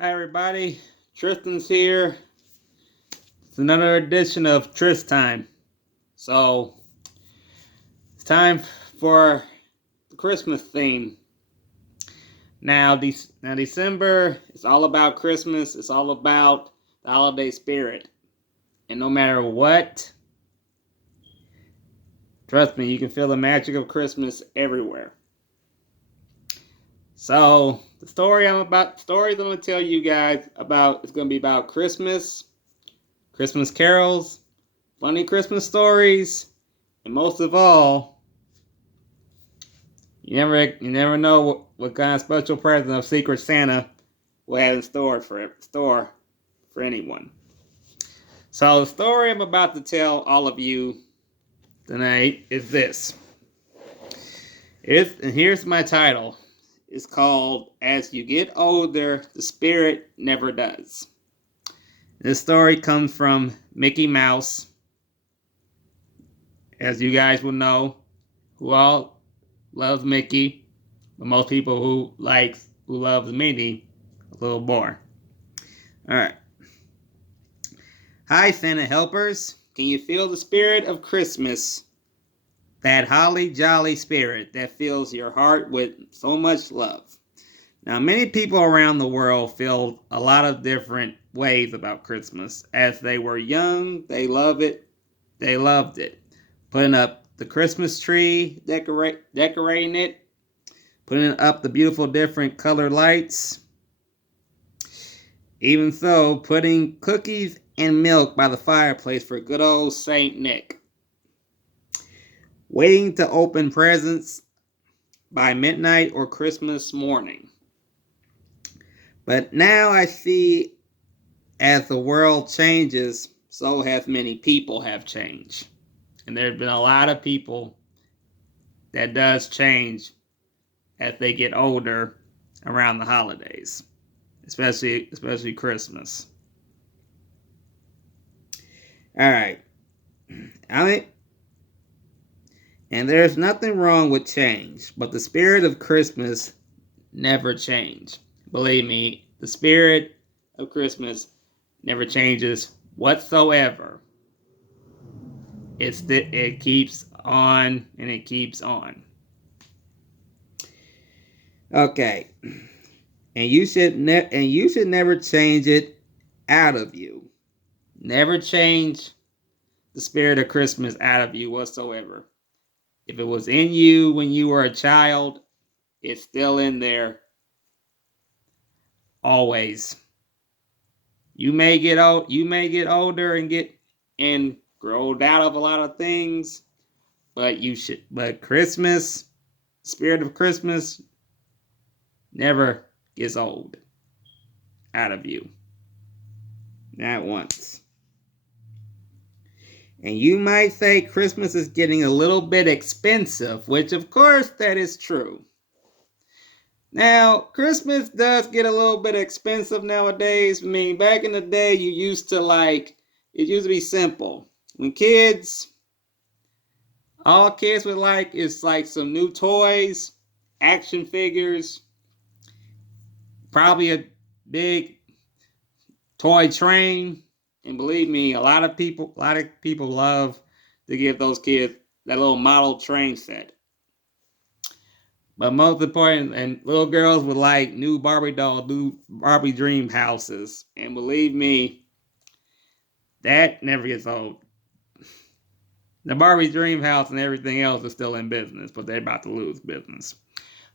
Hi, everybody. Tristan's here. It's another edition of Trist Time. So, it's time for the Christmas theme. Now, December is all about Christmas. It's all about the holiday spirit. And no matter what, trust me, you can feel the magic of Christmas everywhere. So, stories I'm going to tell you guys about, is going to be about Christmas, Christmas carols, funny Christmas stories, and most of all, you never know what kind of special present of Secret Santa will have in store for anyone. So the story I'm about to tell all of you tonight is this. And here's my title. It's called "As You Get Older, the Spirit Never Does." This story comes from Mickey Mouse, as you guys will know, who all loves Mickey, but most people who loves Minnie a little more. All right. Hi, Santa helpers. Can you feel the spirit of Christmas? That holly jolly spirit that fills your heart with so much love. Now, many people around the world feel a lot of different ways about Christmas. As they were young, they loved it. Putting up the Christmas tree, decorating it, putting up the beautiful different colored lights. Even so, putting cookies and milk by the fireplace for good old Saint Nick. Waiting to open presents by midnight or Christmas morning. But now I see, as the world changes, so have many people have changed. And there have been a lot of people that does change as they get older around the holidays, especially Christmas. All right. And there's nothing wrong with change, but the spirit of Christmas never changes. Believe me, the spirit of Christmas never changes whatsoever. It keeps on and it keeps on. Okay, and you should never change it out of you. Never change the spirit of Christmas out of you whatsoever. If it was in you when you were a child, it's still in there always. You may get older and grow out of a lot of things, but Christmas, spirit of Christmas never gets old out of you. Not once. And you might say Christmas is getting a little bit expensive, which of course that is true. Now, Christmas does get a little bit expensive nowadays. I mean, back in the day, it used to be simple. All kids would like is like some new toys, action figures, probably a big toy train. And believe me, a lot of people love to give those kids that little model train set. But most important, and little girls would like new Barbie dream houses. And believe me, that never gets old. The Barbie dream house and everything else is still in business, but they're about to lose business.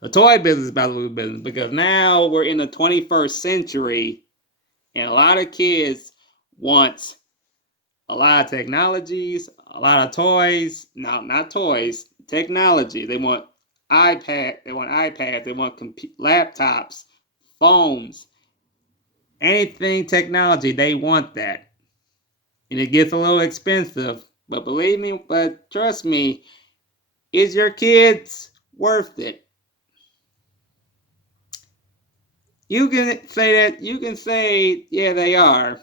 The toy business is about to lose business because now we're in the 21st century and a lot of kids want a lot of technologies, a lot of toys. No, not toys, technology. They want iPads, they want laptops, phones, anything technology. They want that. And it gets a little expensive. But trust me, is your kids worth it? You can say, yeah, they are.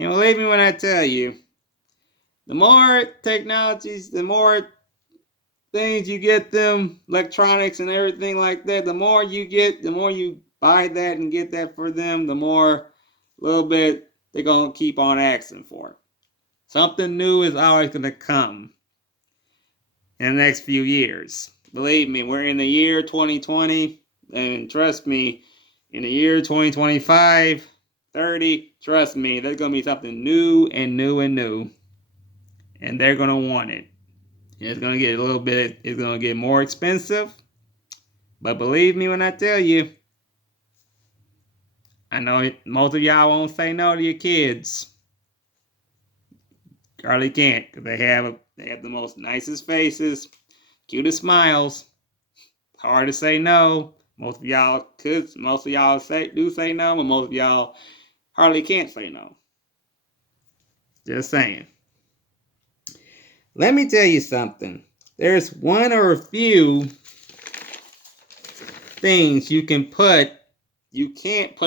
And believe me when I tell you, the more technologies, the more things you get them, electronics and everything like that, the more you buy that and get that for them, the more little bit they're going to keep on asking for. Something new is always going to come in the next few years. Believe me, we're in the year 2020, and trust me, in the year 2025, 30, trust me, there's going to be something new and new and new, and they're going to want it. It's going to get it's going to get more expensive, but believe me when I tell you, I know most of y'all won't say no to your kids. Hardly can't, because they have the most nicest faces, cutest smiles. Hard to say no. Most of y'all do say no, but most of y'all hardly can't say no. Just saying. Let me tell you something. There's one or a few things you can't put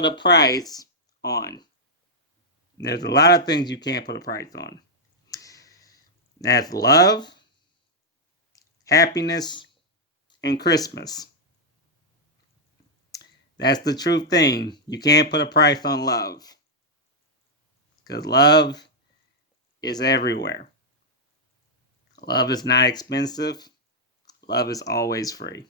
a price on. There's a lot of things you can't put a price on. That's love, happiness, and Christmas. That's the true thing. You can't put a price on love. Because love is everywhere. Love is not expensive. Love is always free.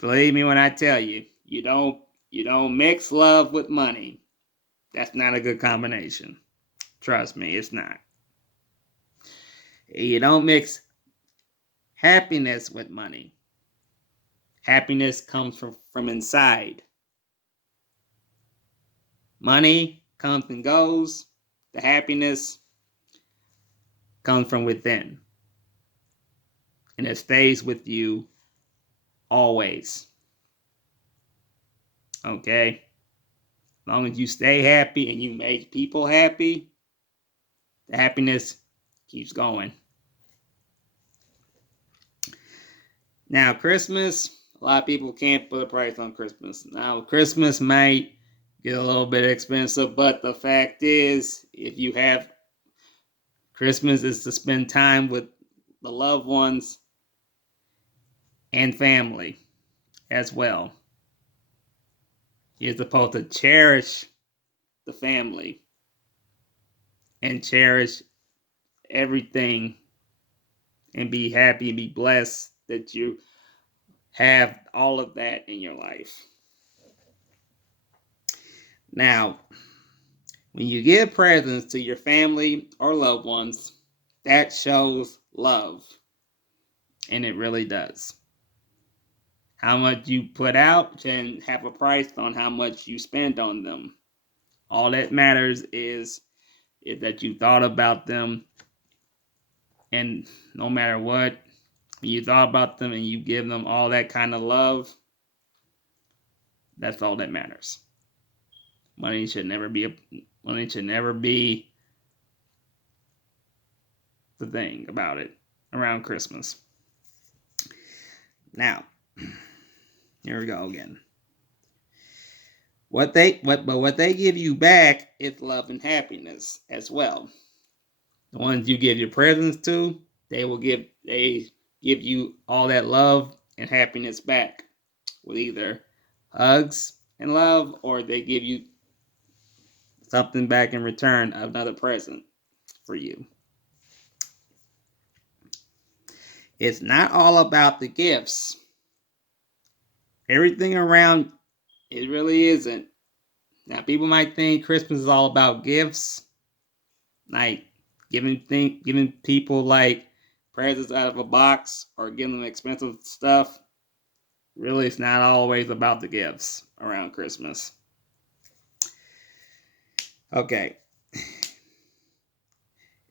Believe me when I tell you, you don't mix love with money. That's not a good combination. Trust me, it's not. You don't mix happiness with money. Happiness comes from inside. Money comes and goes. The happiness comes from within. And it stays with you always. Okay? As long as you stay happy and you make people happy, the happiness keeps going. Now, Christmas, a lot of people can't put a price on Christmas. Now, Christmas might get a little bit expensive, but the fact is, if you have Christmas is to spend time with the loved ones and family as well. You're supposed to cherish the family and cherish everything and be happy and be blessed that you have all of that in your life. Now, when you give presents to your family or loved ones, that shows love. And it really does. How much you put out can have a price on how much you spend on them. All that matters is that you thought about them, and no matter what, you thought about them and you give them all that kind of love, that's all that matters. Money should never be the thing about it around Christmas. Now, here we go again. What they give you back is love and happiness as well. The ones you give your presents to, they give you all that love and happiness back with either hugs and love, or they give you something back in return, another present for you. It's not all about the gifts. Everything around, it really isn't. Now, people might think Christmas is all about gifts, like giving people like presents out of a box or giving them expensive stuff. Really, it's not always about the gifts around Christmas. Okay.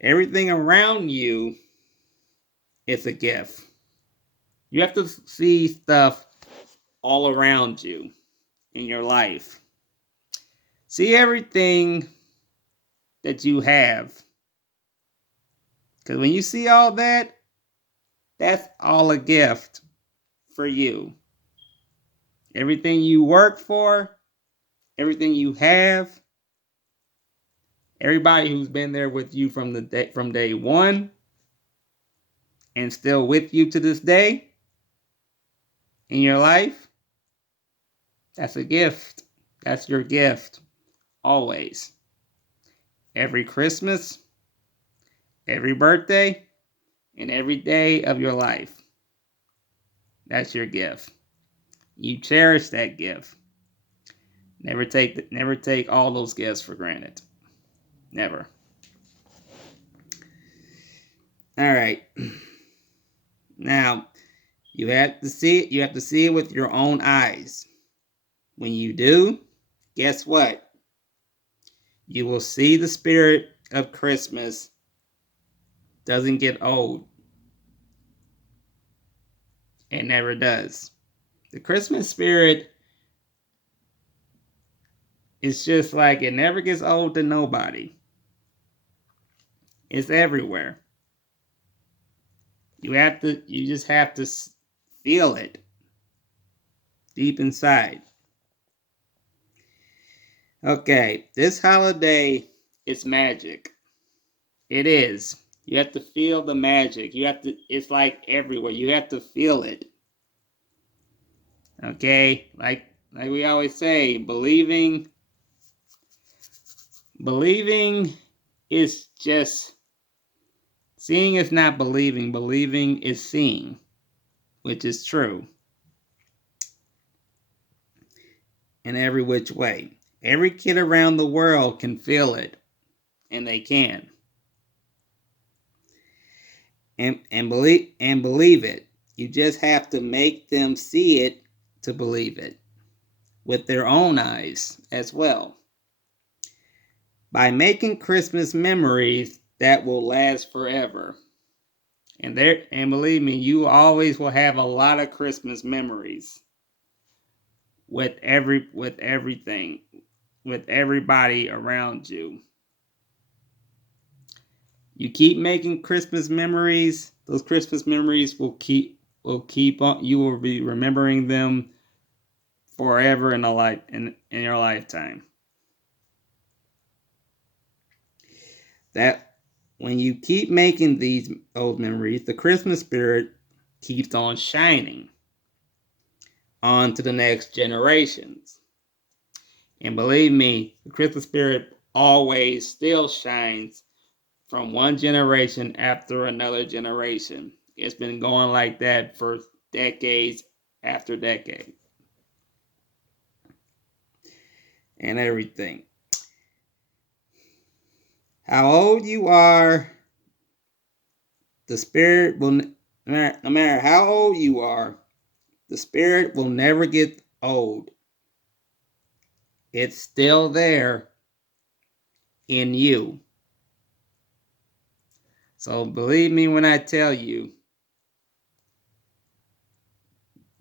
Everything around you is a gift. You have to see stuff all around you in your life. See everything that you have. Because when you see all that, that's all a gift for you. Everything you work for, everything you have, everybody who's been there with you from day one and still with you to this day in your life, That's a gift. That's your gift. Always. Every Christmas, every birthday, and every day of your life. That's your gift. You cherish that gift. Never take all those gifts for granted. Never. All right. Now, you have to see it. You have to see it with your own eyes. When you do, guess what? You will see the spirit of Christmas doesn't get old. It never does. The Christmas spirit is just like it never gets old to nobody. It's everywhere. You just have to feel it deep inside. Okay, this holiday is magic. It is. You have to feel the magic. It's like everywhere. You have to feel it. Okay? Like we always say, believing is just seeing is not believing. Believing is seeing, which is true. In every which way. Every kid around the world can feel it. And they can. And believe it. You just have to make them see it to believe it. With their own eyes as well. By making Christmas memories that will last forever. And believe me, you always will have a lot of Christmas memories. With everything. With everybody around you. You keep making Christmas memories, those Christmas memories will keep on. You will be remembering them forever in your lifetime. That when you keep making these old memories, the Christmas spirit keeps on shining on to the next generations. And believe me, the Christmas spirit always still shines from one generation after another generation. It's been going like that for decades after decade. And everything. How old you are, the spirit will, no matter how old you are, the spirit will never get old. It's still there in you. So believe me when I tell you,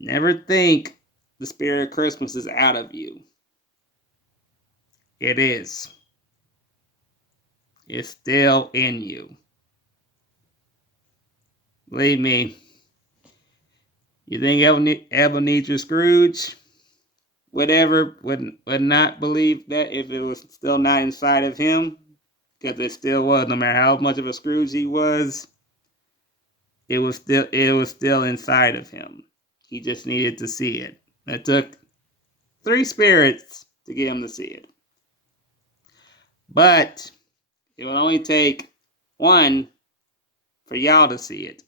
never think the spirit of Christmas is out of you. It is. It's still in you. Believe me, you think Ebenezer Scrooge would not believe that if it was still not inside of him? Because it still was. No matter how much of a Scrooge he was, it was still inside of him. He just needed to see it. It took 3 spirits to get him to see it. But it would only take 1 for y'all to see it.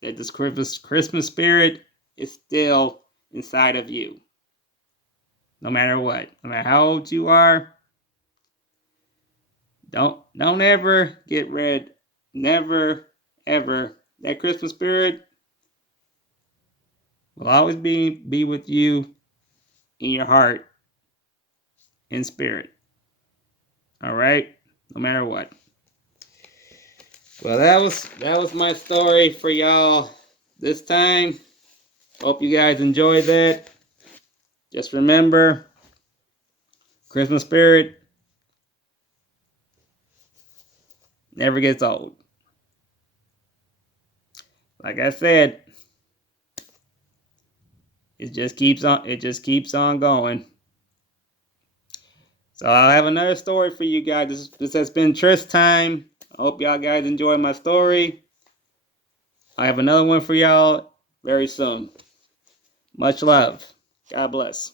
That this Christmas spirit is still inside of you. No matter what. No matter how old you are. Don't ever get rid. Never, ever. That Christmas spirit will always be with you in your heart and spirit. All right? No matter what. Well, that was my story for y'all this time. Hope you guys enjoyed that. Just remember, Christmas spirit never gets old. Like I said, it just keeps on going. So I'll have another story for you guys. This has been Trist time. I hope y'all guys enjoy my story. I have another one for y'all very soon. Much love. God bless.